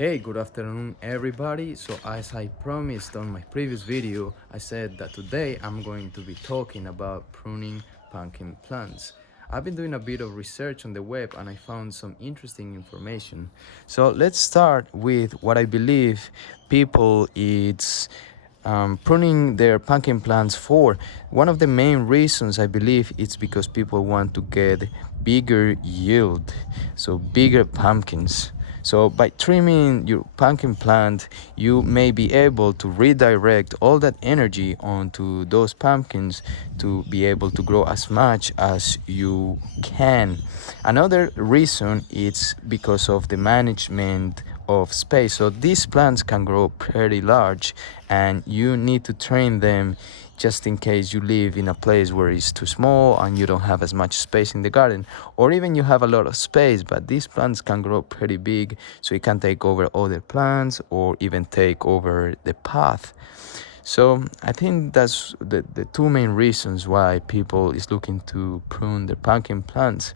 Hey, good afternoon everybody. So as I promised on my previous video, I said that today I'm going to be talking about pruning pumpkin plants. I've been doing a bit of research on the web and I found some interesting information. So let's start with what I believe people it's pruning their pumpkin plants for. One of the main reasons I believe it's because people want to get bigger yield, so bigger pumpkins. So by trimming your pumpkin plant, you may be able to redirect all that energy onto those pumpkins to be able to grow as much as you can. Another reason is because of the management of space. So these plants can grow pretty large and you need to train them just in case you live in a place where it's too small and you don't have as much space in the garden, or even you have a lot of space but these plants can grow pretty big, so it can take over other plants or even take over the path. So I think that's the two main reasons why people is looking to prune their pumpkin plants.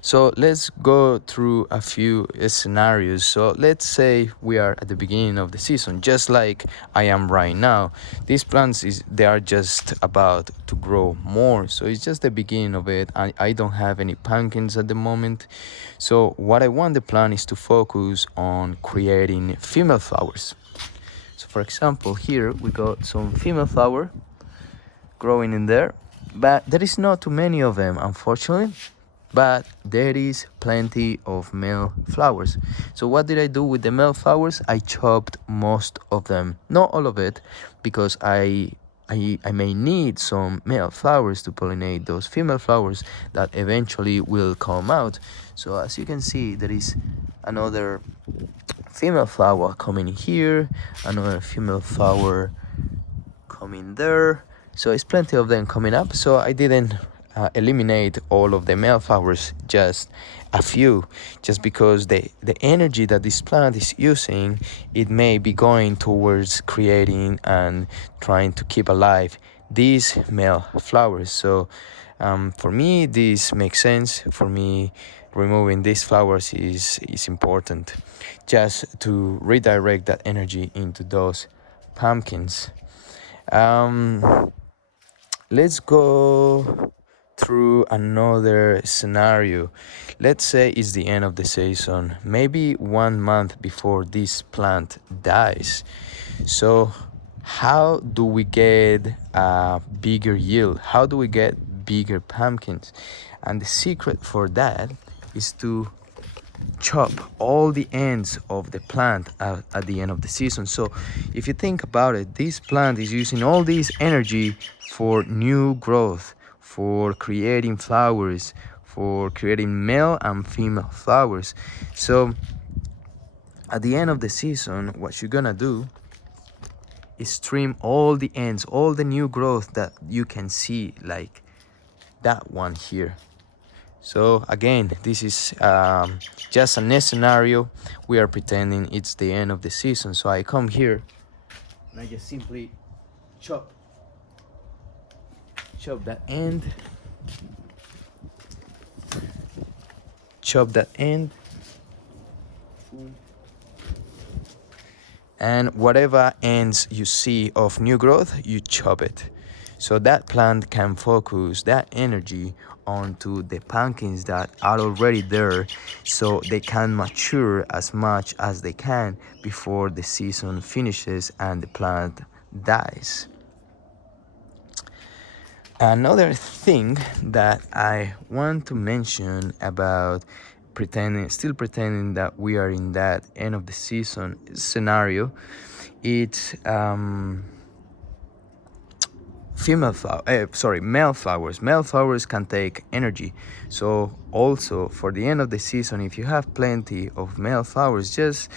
So let's go through a few scenarios. So let's say we are at the beginning of the season, just like I am right now. These plants they are just about to grow more. So it's just the beginning of it. I don't have any pumpkins at the moment. So what I want the plant is to focus on creating female flowers. So for example, here we got some female flower growing in there, but there is not too many of them, unfortunately. But there is plenty of male flowers. So what did I do with the male flowers? I chopped most of them, not all of it, because I may need some male flowers to pollinate those female flowers that eventually will come out. So as you can see, there is another female flower coming here, another female flower coming there. So it's plenty of them coming up. So I didn't eliminate all of the male flowers, just a few, just because the energy that this plant is using, it may be going towards creating and trying to keep alive these male flowers. So for me this makes sense. For me, removing these flowers is important, just to redirect that energy into those pumpkins. Let's go through another scenario. Let's say it's the end of the season, maybe 1 month before this plant dies. So how do we get a bigger yield? How do we get bigger pumpkins? And the secret for that is to chop all the ends of the plant at the end of the season. So if you think about it, this plant is using all this energy for new growth, for creating flowers, for creating male and female flowers. So at the end of the season, what you're gonna do is trim all the ends, all the new growth that you can see, like that one here. So again, this is just a scenario. We are pretending it's the end of the season. So I come here and I just simply chop that end, chop that end, and whatever ends you see of new growth, you chop it. So that plant can focus that energy onto the pumpkins that are already there, so they can mature as much as they can before the season finishes and the plant dies. Another thing that I want to mention about still pretending that we are in that end of the season scenario, it's male flowers. Male flowers can take energy. So also for the end of the season, if you have plenty of male flowers, just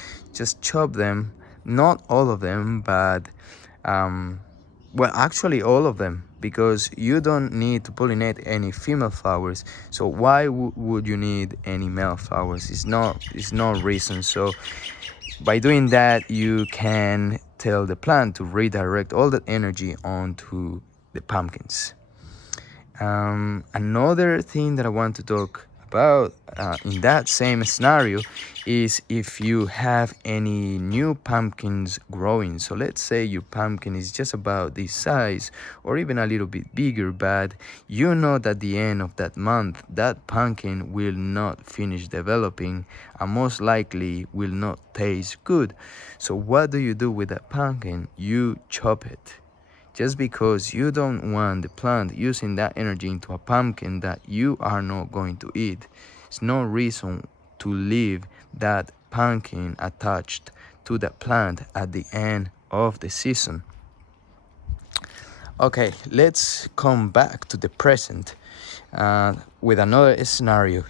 chop them. Not all of them, but well, actually all of them, because you don't need to pollinate any female flowers. So why would you need any male flowers? It's no reason. So by doing that, you can tell the plant to redirect all that energy onto the pumpkins. Another thing that I want to talk about in that same scenario is if you have any new pumpkins growing. So let's say your pumpkin is just about this size or even a little bit bigger, but you know that at the end of that month that pumpkin will not finish developing and most likely will not taste good. So what do you do with that pumpkin? You chop it, just because you don't want the plant using that energy into a pumpkin that you are not going to eat. It's no reason to leave that pumpkin attached to the plant at the end of the season. Okay, let's come back to the present with another scenario.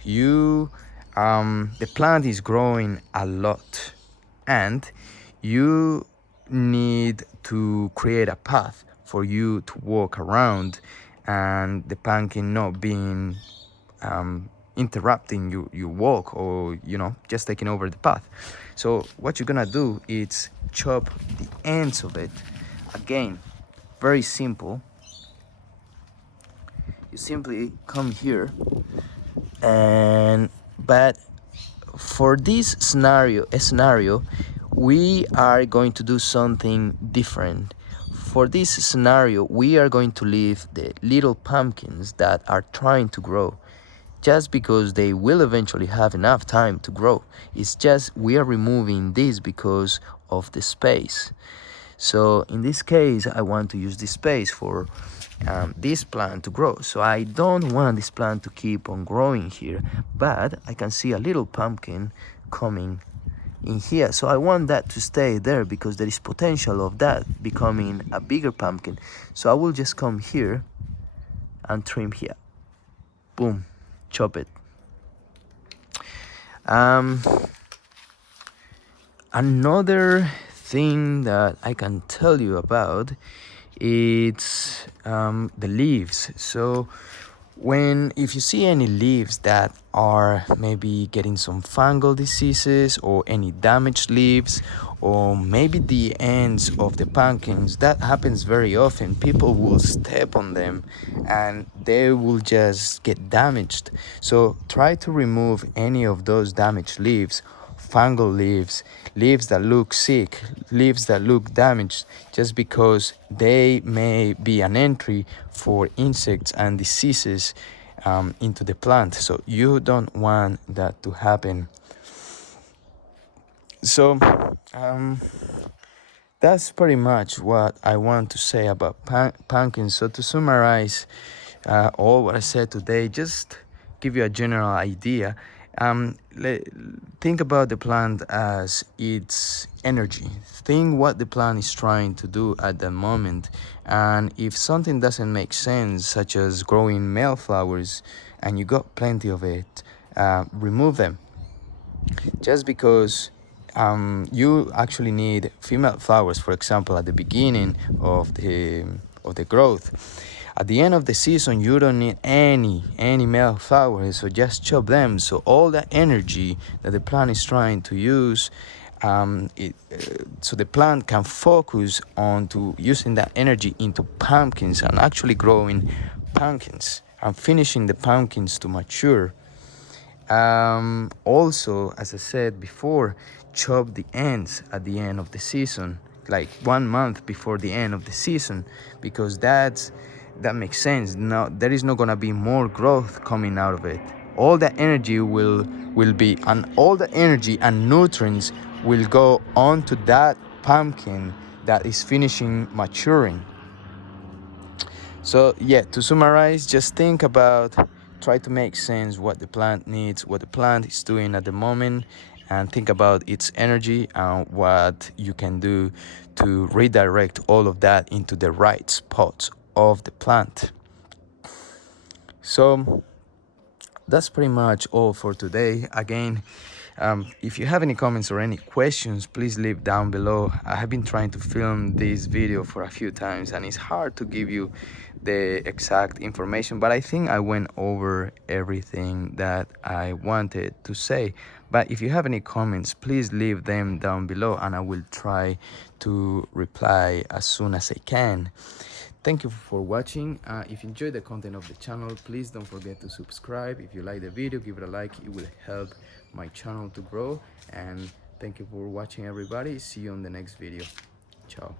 The plant is growing a lot and you need to create a path for you to walk around and the pumpkin not being interrupting your walk, or just taking over the path. So what you're gonna do is chop the ends of it. Again, very simple. You simply come here but for this scenario we are going to do something different. For this scenario we are going to leave the little pumpkins that are trying to grow, just because they will eventually have enough time to grow. It's just we are removing this because of the space. So in this case I want to use this space for this plant to grow. So I don't want this plant to keep on growing here, but I can see a little pumpkin coming in here. So I want that to stay there because there is potential of that becoming a bigger pumpkin. So I will just come here and trim here. Boom, chop it. Another thing that I can tell you about, it's the leaves. So if you see any leaves that are maybe getting some fungal diseases or any damaged leaves, or maybe the ends of the pumpkins, that happens very often. People will step on them and they will just get damaged. So try to remove any of those damaged leaves, fungal leaves, leaves that look sick, leaves that look damaged, just because they may be an entry for insects and diseases into the plant. So you don't want that to happen. So that's pretty much what I want to say about pumpkins. So to summarize all what I said today, just give you a general idea. Think about the plant as its energy. Think what the plant is trying to do at the moment, and if something doesn't make sense, such as growing male flowers and you got plenty of it, remove them. Just because you actually need female flowers, for example, at the beginning of the growth. At the end of the season, you don't need any male flowers, so just chop them. So all that energy that the plant is trying to use, so the plant can focus on to using that energy into pumpkins and actually growing pumpkins and finishing the pumpkins to mature. Also, as I said before, chop the ends at the end of the season, like 1 month before the end of the season, because that makes sense. Now there is not gonna be more growth coming out of it. All the energy will be, and all the energy and nutrients will go onto that pumpkin that is finishing maturing. So yeah, to summarize, just think about, try to make sense what the plant needs, what the plant is doing at the moment, and think about its energy and what you can do to redirect all of that into the right spots of the plant. So that's pretty much all for today. Again, if you have any comments or any questions, please leave down below. I have been trying to film this video for a few times and it's hard to give you the exact information, but I think I went over everything that I wanted to say. But if you have any comments, please leave them down below and I will try to reply as soon as I can. Thank you for watching. If you enjoyed the content of the channel, please don't forget to subscribe. If you like the video, give it a like. It will help my channel to grow. And thank you for watching, everybody. See you on the next video. Ciao.